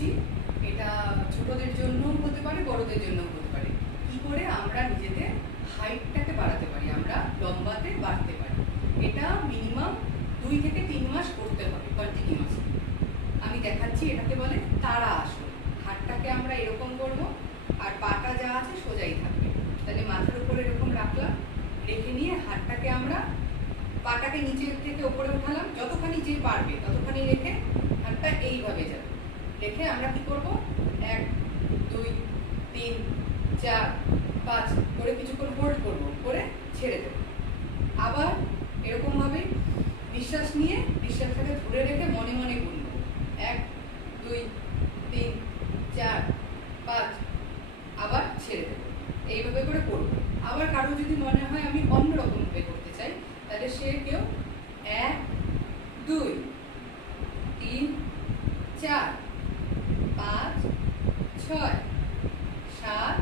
দেখাচ্ছি এটা ছোটদের জন্যও হতে পারে, বড়দের জন্যও হতে পারে। কি করে আমরা নিজেদের হাইটটাকে বাড়াতে পারি, আমরা লম্বাতে বাড়তে পারি। এটা মিনিমাম দুই থেকে তিন মাস করতে হবে কন্টিনিউয়াস আমি দেখাচ্ছি এটাকে বলে তারা আসন। হাতটাকে আমরা এরকম করব, আর পাটা যা আছে সোজাই থাকবে। তাহলে মাথার উপরে এরকম রাখলাম, রেখে নিয়ে হাতটাকে আমরা পাটাকে নিচের থেকে ওপরে উঠালাম যতখানি যে পারবে ততখানি রেখে হাতটা এইভাবে যাবে। রেখে আমরা কি করব? এক, দুই, তিন, চার, পাঁচ করে কিছুক্ষণ হোল্ড করব, করে ছেড়ে দেব। আবার এরকম ভাবে নিঃশ্বাস নিয়ে নিঃশ্বাসটাকে ধরে রেখে মনে মনে গুনব। এক, দুই, তিন, চার, পাঁচ, আবার ছেড়ে দেবো। এইভাবে করে করব। আবার কারও যদি মনে হয় আমি অন্যরকম ভাবে করতে চাই তাহলে সে কেউ এক দুই তিন চার পাঁচ ছয়, সাত,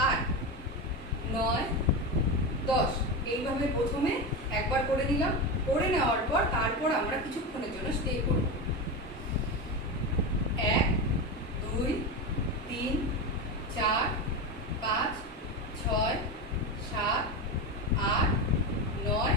আট, নয়, দশ। এইভাবে প্রথমে একবার করে নিলাম। করে নেওয়ার পর তারপর আমরা কিছুক্ষণের জন্য স্টে করব। এক, দুই, তিন, চার, পাঁচ, ছয়, সাত, আট, নয়,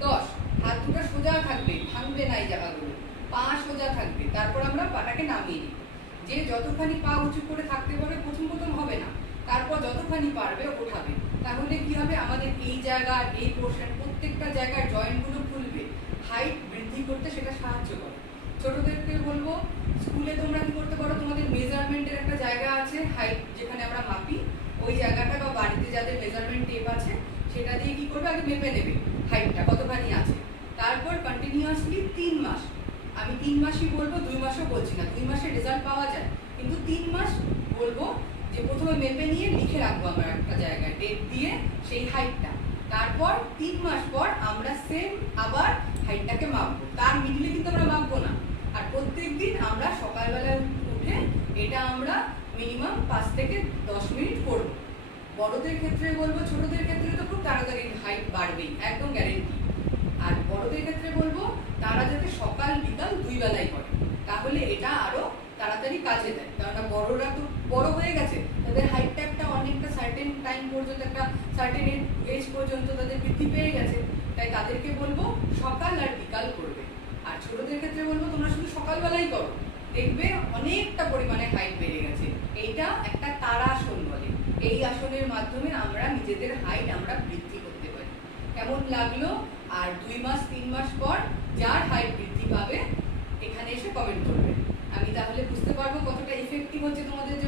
দশ। হাত দুটো সোজা থাকবে, ভাঙবে না এই জায়গাগুলো। পা সোজা থাকবে। তারপর আমরা পাটাকে নামিয়ে নিই যে যতখানি পা উঁচু করে থাকতে পারবে, প্রথম প্রথম হবে না। তারপর যতখানি পারবে ওঠাবে। তাহলে কি হবে? আমাদের এই জায়গা এই পোর্শন প্রত্যেকটা জায়গার জয়েন্টগুলো খুলবে। হাইট বৃদ্ধি করতে সেটা সাহায্য করে। ছোটদেরকে বলব, স্কুলে তোমরা কি করতে পারো? তোমাদের মেজারমেন্টের একটা জায়গা আছে হাইট যেখানে আমরা মাপি। ওই জায়গাটা বা বাড়িতে যাদের মেজারমেন্ট টেপ আছে, সেটা দিয়ে কি করবে? আগে মেপে নেবে হাইটটা কতখানি আছে। তারপর কন্টিনিউয়াসলি তিন মাস আমি তিন মাসই বলব, দুই মাসও বলছি না। দুই মাসের রেজাল্ট পাওয়া যায়। কিন্তু তিন মাস বলব যে প্রথমে মেপে নিয়ে লিখে রাখব আমরা একটা জায়গায় ডেট দিয়ে সেই হাইটটা তারপর তিন মাস পর আমরা সেম আবার হাইটটাকে মাপবো। তার মিডলে কিন্তু আমরা মাপবো না। আর প্রত্যেক দিন আমরা সকালবেলায় উঠে এটা আমরা মিনিমাম পাঁচ থেকে দশ মিনিট করব। বড়দের ক্ষেত্রে বলব, ছোটদের ক্ষেত্রে তো খুব তাড়াতাড়ি হাইট বাড়বেই। একদম গ্যারেন্টি আর বড়দের ক্ষেত্রে বলব তারা যাতে সকাল বিকাল দুই বেলায় করে তাহলে এটা আরও তাড়াতাড়ি কাজে দেয়। কারণ বড়রা তো বড় হয়ে গেছে, তাদের হাইটটা একটা অনেকটা সার্টেন টাইম পর্যন্ত একটা সার্টেন এজ পর্যন্ত তাদের বৃদ্ধি পেয়ে গেছে। তাই তাদেরকে বলব, সকাল আর বিকাল করবে। আর ছোটদের ক্ষেত্রে বলব, তোমরা শুধু সকালবেলাই করো। দেখবে অনেকটা পরিমাণে হাইট বেড়ে গেছে। এইটা একটা তারা আসন বলে। এই আসনের মাধ্যমে আমরা নিজেদের হাইট আমরা বৃদ্ধি করতে পারি। কেমন লাগল? আর দুই মাস, তিন মাস পর যার হাইট বৃদ্ধি পাবে, এখানে এসে কমেন্ট করবে। ইফেক্টিভ হচ্ছে তোমাদের জন্য